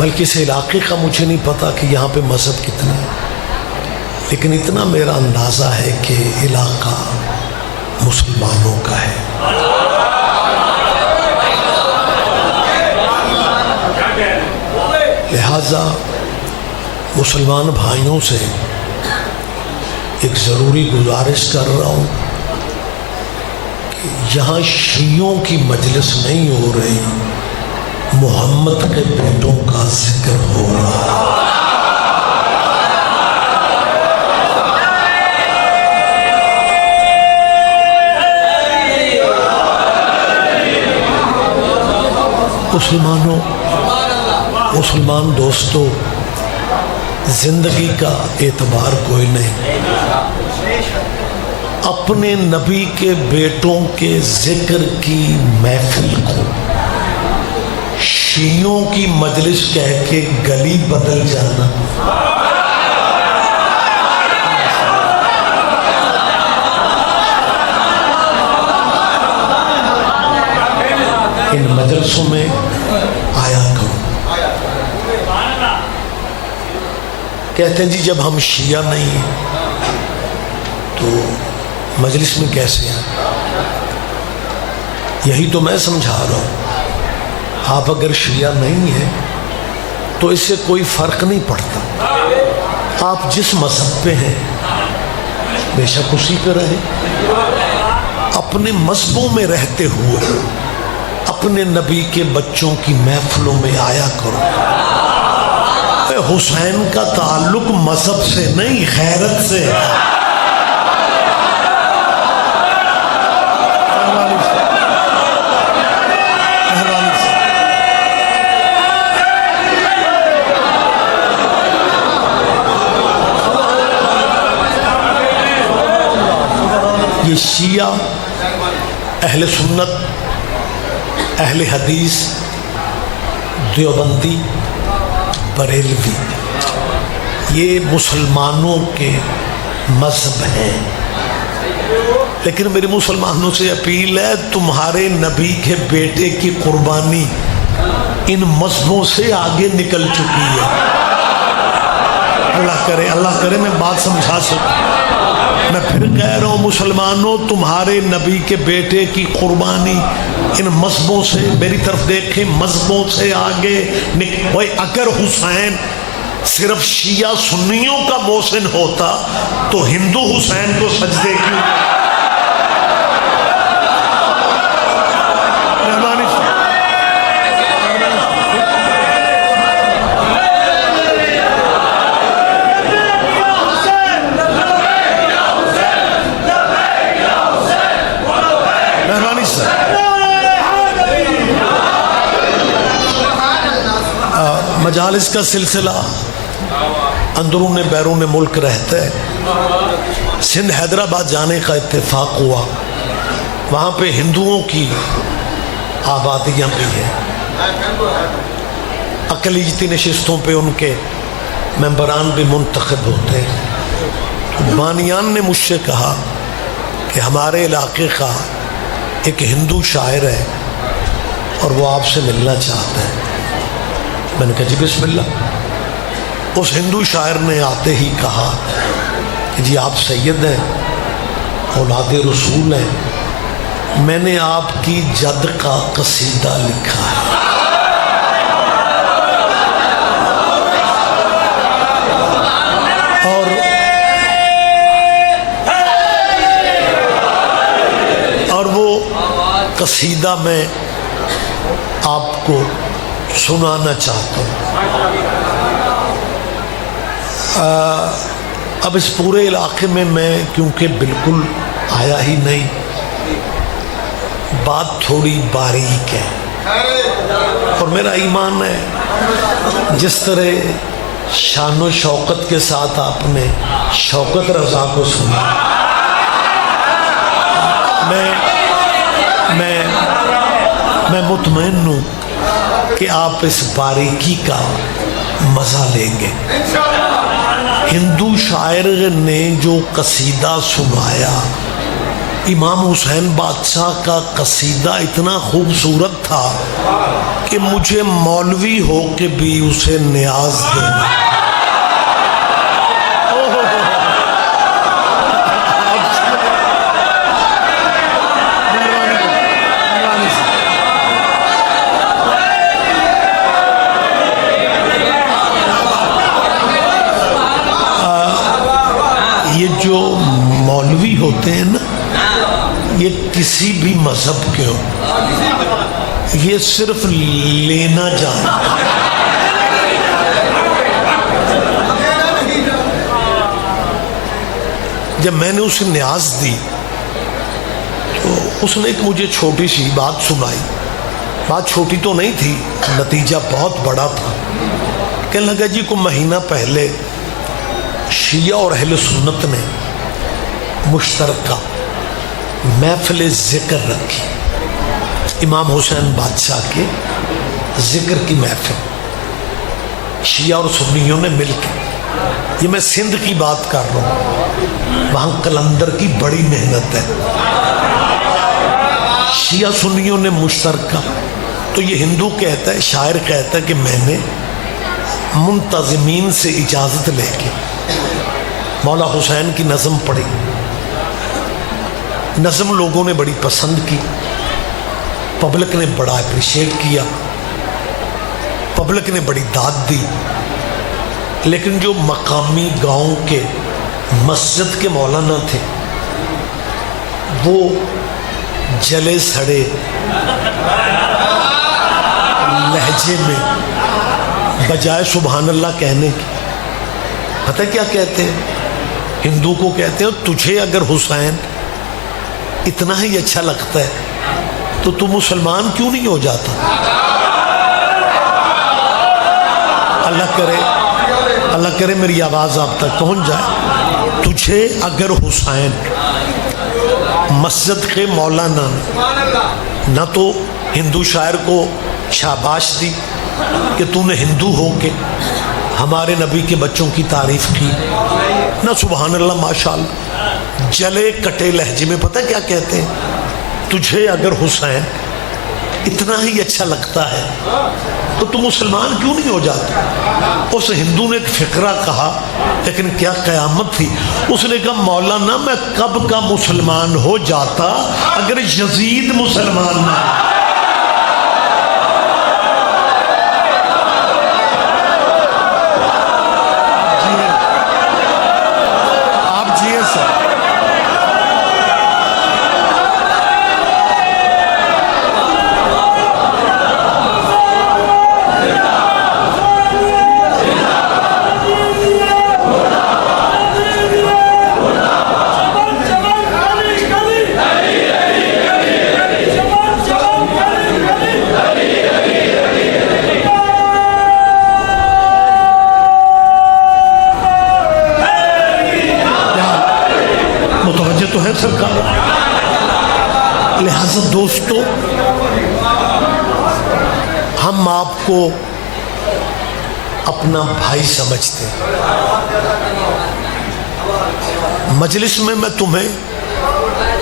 بلکہ اس علاقے کا مجھے نہیں پتا کہ یہاں پہ مذہب کتنے ہیں، لیکن اتنا میرا اندازہ ہے کہ علاقہ مسلمانوں کا ہے۔ لہذا مسلمان بھائیوں سے ایک ضروری گزارش کر رہا ہوں کہ یہاں شیعوں کی مجلس نہیں ہو رہی، محمد کے بیٹوں کا ذکر ہو رہا ہے۔ مسلمان دوستو، زندگی کا اعتبار کوئی نہیں، اپنے نبی کے بیٹوں کے ذکر کی محفل کو شیعوں کی مجلس کہہ کے گلی بدل جانا، ان مجلسوں میں آیا کرو۔ کہتے ہیں جی جب ہم شیعہ نہیں ہیں تو مجلس میں کیسے ہیں؟ یہی تو میں سمجھا رہا ہوں، آپ اگر شیعہ نہیں ہیں تو اس سے کوئی فرق نہیں پڑتا، آپ جس مذہب پہ ہیں بے شک اسی پہ رہیں، اپنے مذہبوں میں رہتے ہوئے اپنے نبی کے بچوں کی محفلوں میں آیا کرو۔ حسین کا تعلق مذہب سے نہیں، غیرت سے ہے۔ یہ شیعہ، اہل سنت، اہل حدیث، دیوبندی، بریلوی، یہ مسلمانوں کے مذہب ہیں، لیکن میری مسلمانوں سے اپیل ہے، تمہارے نبی کے بیٹے کی قربانی ان مذہبوں سے آگے نکل چکی ہے۔ اللہ کرے میں بات سمجھا سکوں۔ میں پھر کہہ رہا ہوں، مسلمانوں، تمہارے نبی کے بیٹے کی قربانی ان مذہبوں سے، میری طرف دیکھیں، مذہبوں سے آگے بھائی اگر حسین صرف شیعہ سنیوں کا محسن ہوتا تو ہندو حسین کو سجدے کیوں؟ مجالس کا سلسلہ اندرون بیرون ملک رہتا ہے۔ سندھ حیدرآباد جانے کا اتفاق ہوا، وہاں پہ ہندوؤں کی آبادیاں بھی ہیں، اقلیتی نشستوں پہ ان کے ممبران بھی منتخب ہوتے ہیں۔ بانیان نے مجھ سے کہا کہ ہمارے علاقے کا ایک ہندو شاعر ہے اور وہ آپ سے ملنا چاہتا ہے۔ میں نے کہا جی بسم اللہ۔ اس ہندو شاعر نے آتے ہی کہا کہ جی آپ سید ہیں، اولاد رسول ہیں، میں نے آپ کی جد کا قصیدہ لکھا ہے۔ اور وہ قصیدہ میں آپ کو سنانا چاہتا ہوں۔ اب اس پورے علاقے میں کیونکہ بالکل آیا ہی نہیں، بات تھوڑی باریک ہے، اور میرا ایمان ہے جس طرح شان و شوکت کے ساتھ آپ نے شوکت رضا کو سنا، میں مطمئن ہوں کہ آپ اس باریکی کا مزہ لیں گے۔ ہندو شاعر نے جو قصیدہ سنایا، امام حسین بادشاہ کا قصیدہ اتنا خوبصورت تھا کہ مجھے مولوی ہو کے بھی اسے نیاز دینا. یہ جو مولوی ہوتے ہیں نا، یہ کسی بھی مذہب کے ہو، یہ صرف لینا جانا. جب میں نے اسے نیاز دی تو اس نے ایک مجھے چھوٹی سی بات سنائی. بات چھوٹی تو نہیں تھی، نتیجہ بہت بڑا تھا. کہنے لگا جی کو مہینہ پہلے شیعہ اور اہل سنت نے مشترکہ محفل ذکر رکھی، امام حسین بادشاہ کے ذکر کی محفل، شیعہ اور سنیوں نے مل کے. یہ میں سندھ کی بات کر رہا ہوں، وہاں قلندر کی بڑی محنت ہے. شیعہ سنیوں نے مشترکہ. تو یہ ہندو کہتا ہے، شاعر کہتا ہے کہ میں نے منتظمین سے اجازت لے کے مولا حسین کی نظم پڑھی. نظم لوگوں نے بڑی پسند کی، پبلک نے بڑا اپریشیٹ کیا، پبلک نے بڑی داد دی. لیکن جو مقامی گاؤں کے مسجد کے مولانا تھے وہ جلے سڑے لہجے میں بجائے سبحان اللہ کہنے کی، پتہ کیا کہتے ہیں؟ ہندو کو کہتے ہیں تجھے اگر حسین اتنا ہی اچھا لگتا ہے تو تو مسلمان کیوں نہیں ہو جاتا؟ اللہ کرے میری آواز آپ تک پہنچ جائے. تجھے اگر حسین، مسجد کے مولانا نے نہ تو ہندو شاعر کو شاباش دی کہ تو نے ہندو ہو کے ہمارے نبی کے بچوں کی تعریف کی، نہ سبحان اللہ ماشاءاللہ، جلے کٹے لہجے میں پتہ کیا کہتے ہیں؟ تجھے اگر حسین اتنا ہی اچھا لگتا ہے تو تم مسلمان کیوں نہیں ہو جاتا؟ اس ہندو نے ایک فقرہ کہا، لیکن کیا قیامت تھی. اس نے کہا مولانا میں کب کا مسلمان ہو جاتا اگر یزید مسلمان نہ. آپ جیے سر. تو ہے سرکار. لہذا دوستو، ہم آپ کو اپنا بھائی سمجھتے ہیں. مجلس میں تمہیں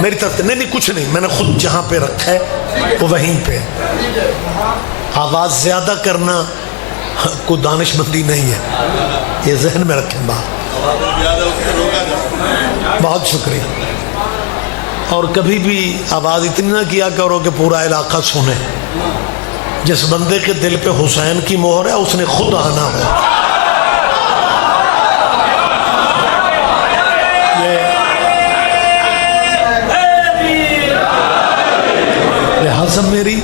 میری طرف نہیں کچھ نہیں، میں نے خود جہاں پہ رکھا ہے وہ وہیں پہ. آواز زیادہ کرنا کوئی دانش مندی نہیں ہے، یہ ذہن میں رکھیں بات. بہت شکریہ. اور کبھی بھی آواز اتنی نہ کیا کرو کہ پورا علاقہ سنے. جس بندے کے دل پہ حسین کی مہر ہے اس نے خود آنا ہو. لہذا میری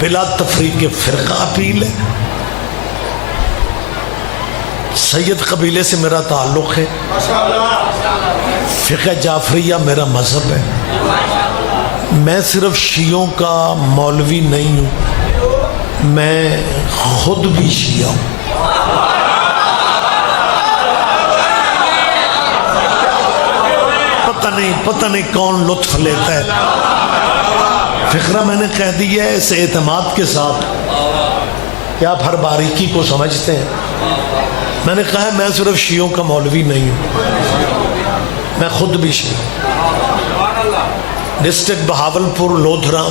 بلا تفریق فرقہ اپیل ہے. سید قبیلے سے میرا تعلق ہے، فقہ جعفریہ میرا مذہب ہے. میں صرف شیعوں کا مولوی نہیں ہوں، میں خود بھی شیعہ ہوں. پتہ نہیں کون لطف لیتا ہے. فقرہ میں نے کہہ دیا ہے اس اعتماد کے ساتھ کہ آپ ہر باریکی کو سمجھتے ہیں. میں نے کہا ہے میں صرف شیعوں کا مولوی نہیں ہوں، میں خود بھی شیعہ ہوں. ڈسٹرکٹ بہاولپور لودھرا.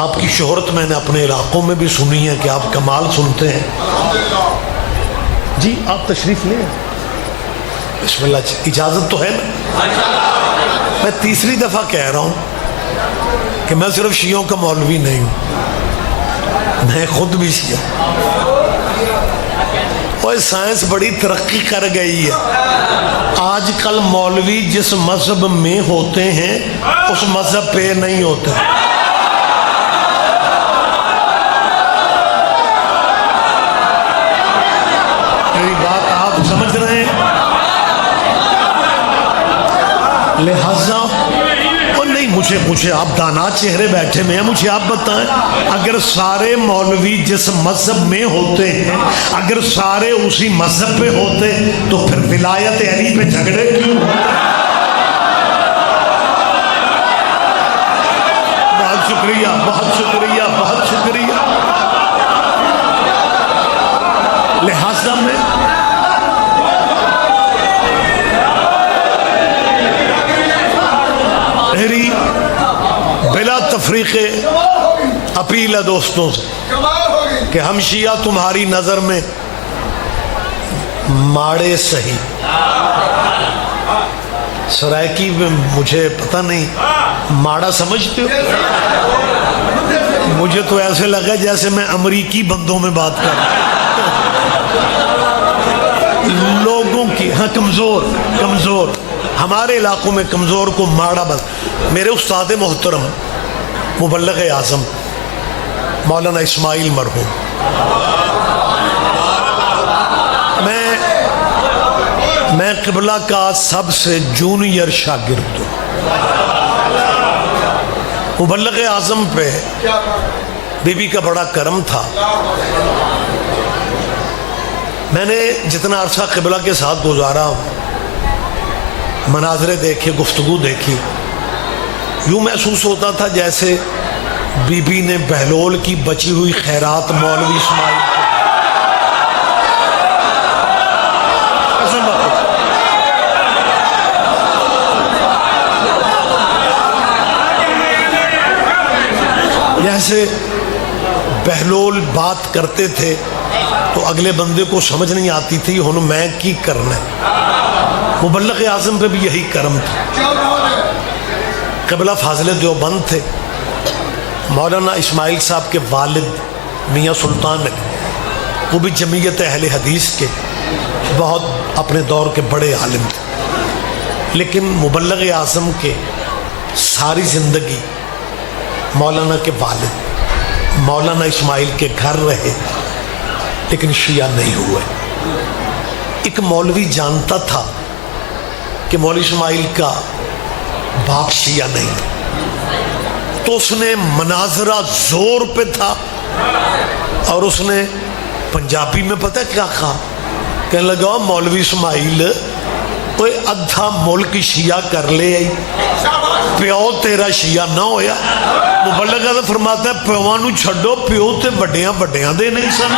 آپ کی شہرت میں نے اپنے علاقوں میں بھی سنی ہے کہ آپ کمال سنتے ہیں. جی آپ تشریف لیں. بسم اللہ. اجازت تو ہے نا؟ میں تیسری دفعہ کہہ رہا ہوں کہ میں صرف شیعوں کا مولوی نہیں ہوں، میں خود بھی شیعہ. اور سائنس بڑی ترقی کر گئی ہے. آج کل مولوی جس مذہب میں ہوتے ہیں اس مذہب پہ نہیں ہوتے. میری بات آپ سمجھ رہے ہیں؟ لہذا اور نہیں، مجھے آپ دانا چہرے بیٹھے میں ہیں، مجھے آپ بتائیں اگر سارے مولوی جس مذہب میں ہوتے ہیں اگر سارے اسی مذہب پہ ہوتے تو پھر ولایت علی پہ جھگڑے کیوں؟ بہت شکریہ، بہت شکریہ، بہت شکریہ. لہذا میں میری بلا تفریق اپیل ہے دوستوں سے کہ ہم شیعہ تمہاری نظر میں ماڑے سہی. سرائکی میں مجھے پتہ نہیں ماڑا سمجھتے ہو؟ مجھے تو ایسے لگا جیسے میں امریکی بندوں میں بات کر رہا ہوں. لوگوں کی ہاں کمزور ہمارے علاقوں میں کمزور کو ماڑا بس. میرے استاد محترم مبلغ اعظم مولانا اسماعیل مرحوم، میں قبلہ کا سب سے جونیئر شاگرد ہوں. مبلغ اعظم پہ بی بی کا بڑا کرم تھا. میں نے جتنا عرصہ قبلہ کے ساتھ گزارا، مناظرے دیکھے، گفتگو دیکھی، یوں محسوس ہوتا تھا جیسے بی بی نے بہلول کی بچی ہوئی خیرات مولوی اسماعیل کو. جیسے بہلول بات کرتے تھے تو اگلے بندے کو سمجھ نہیں آتی تھی ہن میں کی کرنا ہے. مبلغ اعظم پہ بھی یہی کرم تھا. قبلہ فاضل دیوبند تھے. مولانا اسماعیل صاحب کے والد میاں سلطان علی وہ بھی جمعیت اہل حدیث کے بہت اپنے دور کے بڑے عالم تھے. لیکن مبلغ اعظم کے ساری زندگی مولانا کے والد مولانا اسماعیل کے گھر رہے لیکن شیعہ نہیں ہوئے. ایک مولوی جانتا تھا کہ مولوی اسماعیل کا باپ شیعہ نہیں تو اس نے مناظرہ زور پہ تھا اور اس نے پنجابی میں پتہ کیا کہا؟ کہنے لگا مولوی اسماعیل کوئی ادھا ملک شیعہ کر لے آئی، پیو تیرا شیعہ نہ ہویا. مبلغ اعظم فرماتا ہے پیوانو چھڈو، پیو تے وڈیاں وڈیاں دے نہیں سن.